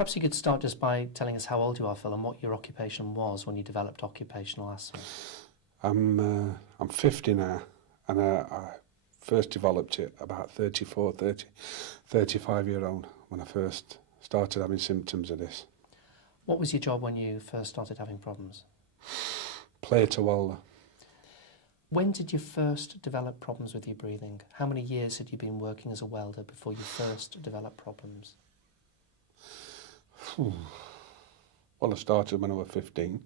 Perhaps you could start just by telling us how old you are, Phil, and what your occupation was when you developed occupational asthma. I'm 50 now, and I first developed it about 35-year-old when I first started having symptoms of this. What was your job when you first started having problems? Plater welder. When did you first develop problems with your breathing? How many years had you been working as a welder before you first developed problems? Well, I started when I was 15.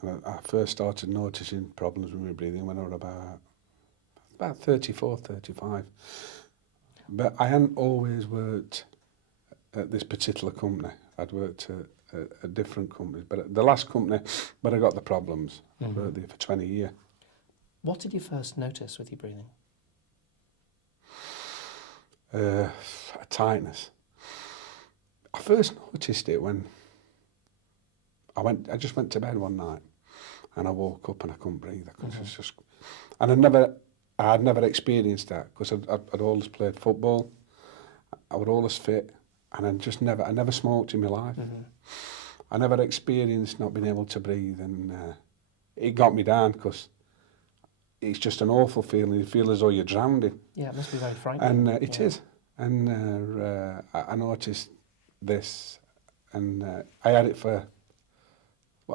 And I first started noticing problems with my breathing when I was about 34, 35. But I hadn't always worked at this particular company. I'd worked at different companies. But at the last company where I got the problems, I worked there for 20 years. What did you first notice with your breathing? A tightness. I first noticed it when I just went to bed one night and I woke up and I couldn't breathe. It's just, and I had never experienced that because I'd always played football. I was always fit, and I never smoked in my life. I never experienced not being able to breathe, and it got me down because it's just an awful feeling. You feel as though you're drowning. Yeah, it must be very frightening. And it is. And I noticed this, and I had it for,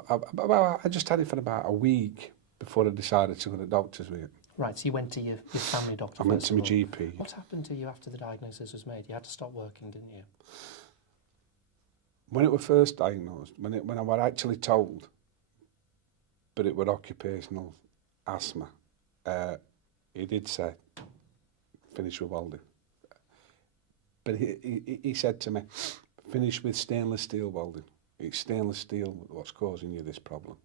I just had it for about a week before I decided to go to the doctors with it. Right, so you went to your family doctor. I went to my GP. What happened to you after the diagnosis was made? You had to stop working, didn't you? When it was first diagnosed, when I was actually told, but it was occupational asthma, he did say, finish with welding. But he said to me, finish with stainless steel welding. It's stainless steel what's causing you this problem.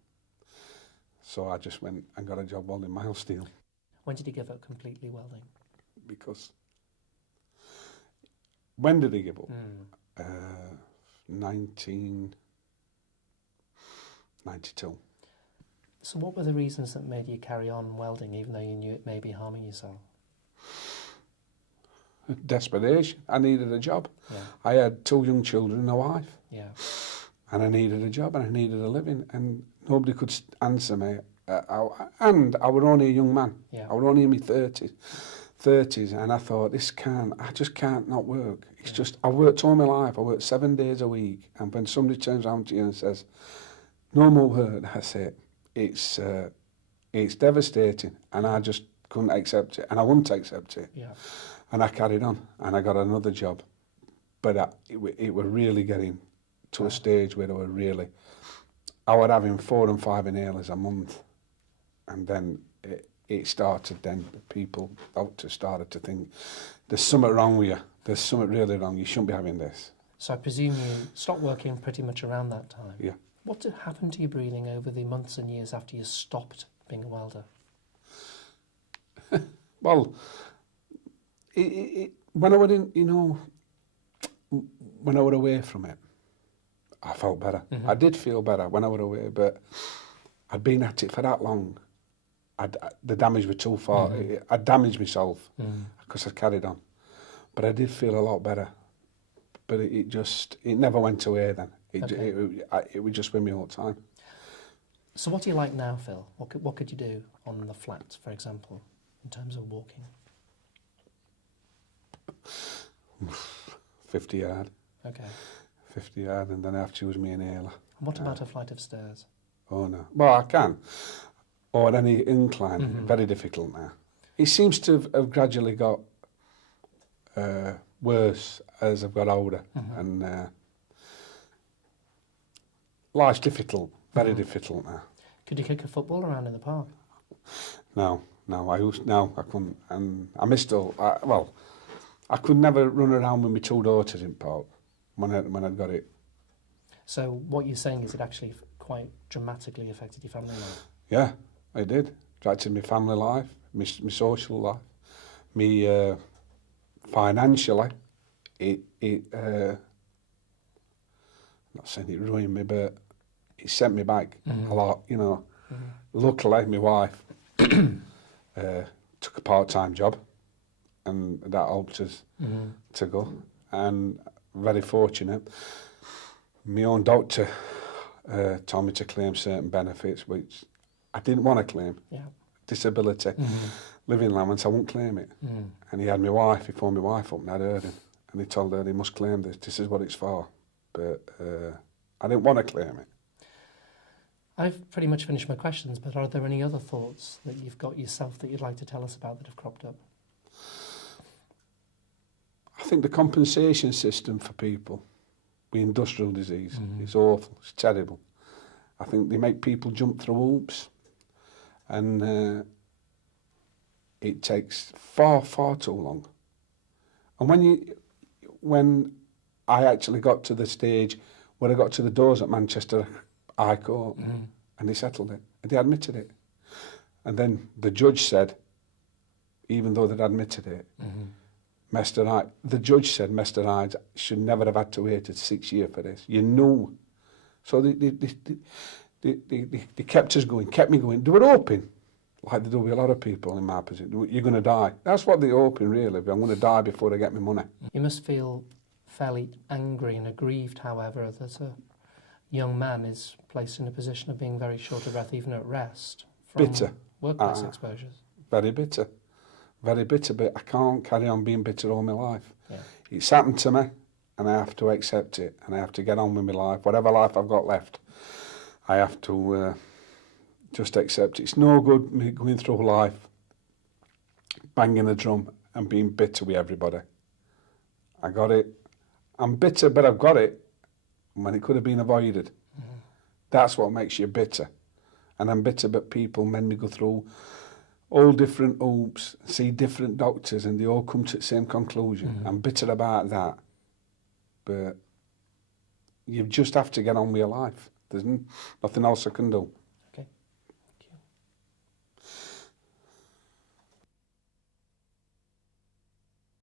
So I just went and got a job welding mild steel. When did you give up completely welding? Because, when did I give up? 1992. So what were the reasons that made you carry on welding even though you knew it may be harming yourself? Desperation. I needed a job. Yeah. I had 2 young children and a wife. Yeah. And I needed a job and I needed a living, and nobody could answer me. And I was only a young man. Yeah. I was only in my 30s, and I thought, I just can't not work. It's just, I worked all my life. I worked 7 days a week, and when somebody turns around to you and says, no more work, that's it. It's devastating, and I just couldn't accept it, and I wouldn't accept it. Yeah. And I carried on, and I got another job. But it was really getting to a stage where I was having 4 and 5 inhalers a month. And then it started, then doctors started to think, there's something wrong with you. There's something really wrong. You shouldn't be having this. So I presume you stopped working pretty much around that time. Yeah. What did happen to your breathing over the months and years after you stopped being a welder? Well, when I was when I was away from it, I felt better. I did feel better when I was away, but I'd been at it for that long. The damage was too far. I damaged myself because I carried on. But I did feel a lot better. But it never went away then. It was just with me all the time. So what do you like now, Phil? What could you do on the flat, for example, in terms of walking? 50 yard. Okay. 50 yard, and then I have to use my inhaler. And what about a flight of stairs? Oh no. Well, I can. Or any incline. Very difficult now. It seems to have gradually got worse as I've got older, and life's difficult. Very difficult now. Could you kick a football around in the park? No, I couldn't, and I missed all. I could never run around with my 2 daughters in park when I'd got it. So what you're saying is it actually quite dramatically affected your family life? Yeah, it did. Affected my family life, my social life, me financially. It not saying it ruined me, but it sent me back a lot. Luckily, my wife took a part-time job, and that helped us to go. And very fortunate. My own doctor told me to claim certain benefits, which I didn't want to claim. Yeah. Disability, living allowance, I won't claim it. And he had my wife, he phoned my wife up and I'd heard him. And he told her he must claim this is what it's for. But I didn't want to claim it. I've pretty much finished my questions, but are there any other thoughts that you've got yourself that you'd like to tell us about that have cropped up? I think the compensation system for people with industrial disease is awful, it's terrible. I think they make people jump through hoops, and it takes far too long. And when I actually got to the stage where I got to the doors at Manchester High Court, and they settled it, and they admitted it. And then the judge said, even though they'd admitted it, the judge said Mr. Hyde should never have had to wait 6 years for this. You knew. So they kept us going, kept me going. They were hoping, like they do with a lot of people in my position, you're going to die. That's what they're hoping, really. I'm going to die before I get my money. You must feel fairly angry and aggrieved, however, that a young man is placed in a position of being very short of breath, even at rest, from bitter. Workplace exposures. Very bitter. Very bitter, but I can't carry on being bitter all my life. Yeah. It's happened to me, and I have to accept it, and I have to get on with my life. Whatever life I've got left, I have to just accept it. It's no good me going through life banging the drum and being bitter with everybody. I got it. I'm bitter, but I've got it when it could have been avoided. That's what makes you bitter. And I'm bitter, but people made me go through all different hoops, see different doctors, and they all come to the same conclusion. I'm bitter about that. But you just have to get on with your life. There's nothing else I can do.